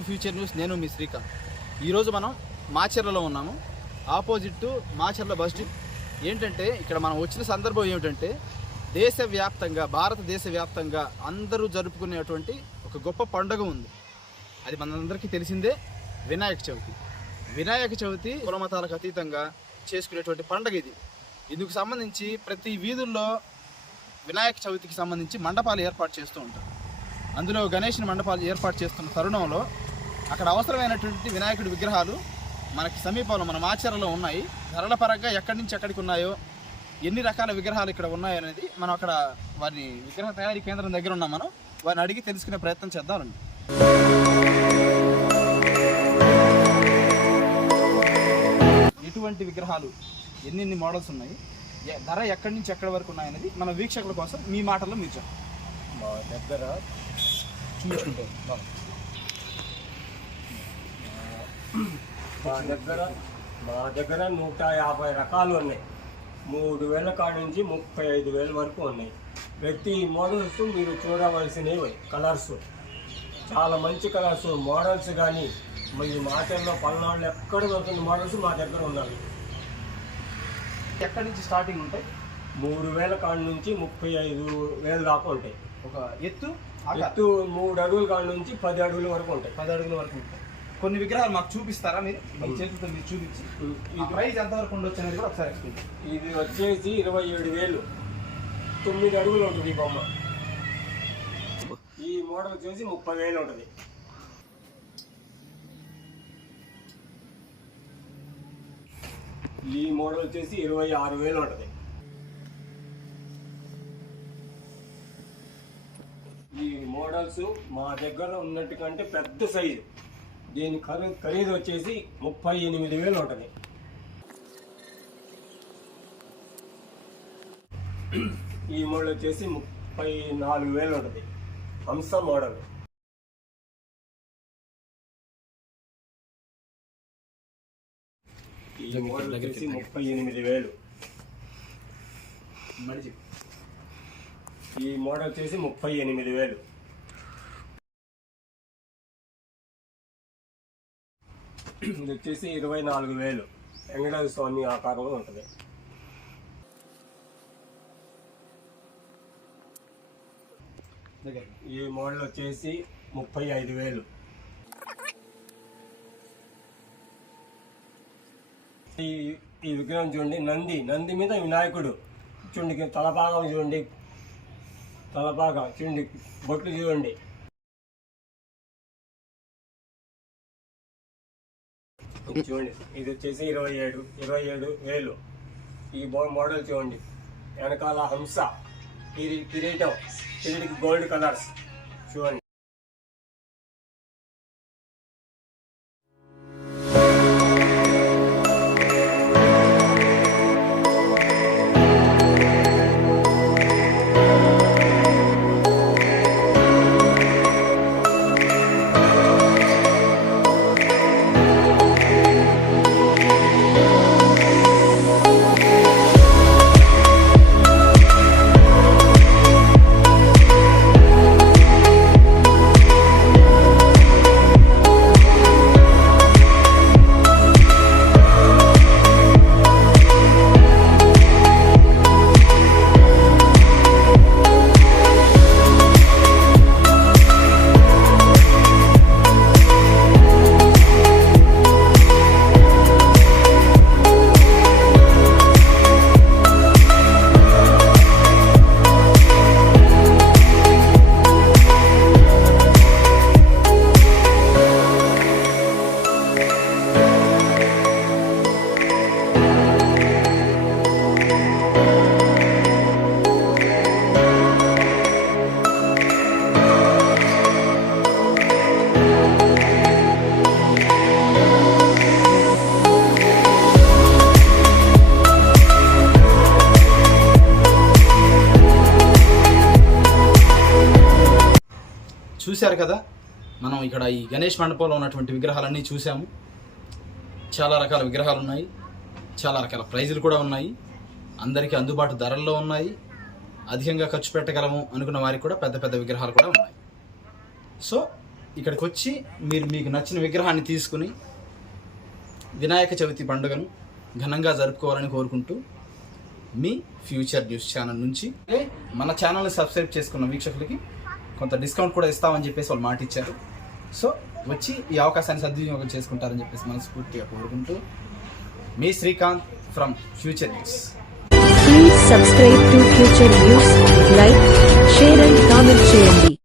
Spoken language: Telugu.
To future news. నేను మీ శ్రీకాంత్. ఈరోజు మనం మాచర్లలో ఉన్నాము. Opposite Macherla bus depot. ఏంటంటే ఇక్కడ మనం వచ్చిన సందర్భం ఏమిటంటే దేశవ్యాప్తంగా, భారతదేశ వ్యాప్తంగా అందరూ జరుపుకునేటువంటి ఒక గొప్ప పండుగ ఉంది. అది మనందరికీ తెలిసిందే, వినాయక చవితి. వినాయక చవితి కులమతాలకు అతీతంగా చేసుకునేటువంటి పండుగ ఇది. ఇందుకు సంబంధించి ప్రతి వీధుల్లో వినాయక చవితికి సంబంధించి మండపాలు ఏర్పాటు చేస్తూ ఉంటారు. అందులో గణేషుని మండపాలు ఏర్పాటు చేస్తున్న తరుణంలో అక్కడ అవసరమైనటువంటి వినాయకుడి విగ్రహాలు మనకి సమీపంలో మన మాచర్లలో ఉన్నాయి. ధరల పరంగా ఎక్కడి నుంచి ఎక్కడికి ఉన్నాయో, ఎన్ని రకాల విగ్రహాలు ఇక్కడ ఉన్నాయో అనేది మనం అక్కడ వారి విగ్రహ తయారీ కేంద్రం దగ్గర ఉన్నాం. మనం వారిని అడిగి తెలుసుకునే ప్రయత్నం చేద్దామండి. ఎటువంటి విగ్రహాలు, ఎన్ని మోడల్స్ ఉన్నాయి, ధర ఎక్కడి నుంచి ఎక్కడి వరకు ఉన్నాయనేది మన వీక్షకుల కోసం మీ మాటల్లో మీరు చెప్పండి. మా దగ్గర చూసుకుంటారు. మా దగ్గర 150 రకాలు ఉన్నాయి. 3,000 కాడ నుంచి 35,000 వరకు ఉన్నాయి. ప్రతి మోడల్స్ మీరు చూడవలసినవి. కలర్స్ చాలా మంచి కలర్స్, మోడల్స్ కానీ మీ మాటల్లో పల్నాడులో ఎక్కడ దొరుకుతున్న మోడల్స్ మా దగ్గర ఉన్నాయి. ఎక్కడి నుంచి స్టార్టింగ్ ఉంటాయి? 3,000 కాడ నుంచి 35,000 దాకా ఉంటాయి. ఒక ఎత్తు 3 అడుగుల కాడ నుంచి 10 అడుగుల వరకు ఉంటాయి. 10 అడుగుల వరకు ఉంటాయి. కొన్ని విగ్రహాలు మాకు చూపిస్తారా మీరు? మీ చేతులతో మీరు చూపించి ఈ ప్రైస్ ఎంతవరకు ఉండొచ్చు అనేది కూడా ఒకసారి ఎక్స్ప్లెయిన్. ఇది వచ్చేసి 27,000, 9 అడుగులు ఉంటుంది ఈ బొమ్మ. ఈ మోడల్ వచ్చేసి 30,000 ఉంటుంది. ఈ మోడల్ వచ్చేసి 26,000 ఉంటుంది. ఈ మోడల్స్ మా దగ్గర ఉన్నట్టు కంటే పెద్ద సైజు. దీని ఖరీదు వచ్చేసి 38,000 ఉంటుంది. ఈ మోడల్ వచ్చేసి 34,000 ఉంటుంది. హంస మోడల్. ఈ మోడల్ వచ్చేసి 38,000. ఈ మోడల్ వచ్చేసి 38,000. ఇది వచ్చేసి 24,000. వెంకటేశ్వర స్వామి ఆకారంలో ఉంటుంది. ఈ మోడల్ వచ్చేసి 35,000. ఈ విగ్రహం చూడండి, నంది మీద వినాయకుడు చూడండి. తలపాగం చూడండి, బొట్లు చూడండి. చూడండి, ఇది వచ్చేసి 27,000. ఈ మోడల్ చూడండి, వెనకాల హంస, కిరీటికి గోల్డ్ కలర్స్ చూడండి. చూశారు కదా, మనం ఇక్కడ ఈ గణేష్ మండపంలో ఉన్నటువంటి విగ్రహాలన్నీ చూసాము. చాలా రకాల విగ్రహాలు ఉన్నాయి, చాలా రకాల ప్రైజులు కూడా ఉన్నాయి, అందరికీ అందుబాటు ధరల్లో ఉన్నాయి. అధికంగా ఖర్చు పెట్టగలము అనుకున్న వారికి కూడా పెద్ద పెద్ద విగ్రహాలు కూడా ఉన్నాయి. సో ఇక్కడికి వచ్చి మీరు మీకు నచ్చిన విగ్రహాన్ని తీసుకుని వినాయక చవితి పండుగను ఘనంగా జరుపుకోవాలని కోరుకుంటూ మీ ఫ్యూచర్ న్యూస్ ఛానల్ నుంచి మన ఛానల్ని సబ్స్క్రైబ్ చేసుకున్న వీక్షకులకి కొంత డిస్కౌంట్ కూడా ఇస్తామని చెప్పేసి వాళ్ళు మాట ఇచ్చారు. సో వచ్చి ఈ అవకాశాన్ని సద్వినియోగం చేసుకుంటారని చెప్పేసి మనస్ఫూర్తిగా కోరుకుంటూ మీ Srikanth from future news. Please subscribe to Future News, like, share and comment చేయండి.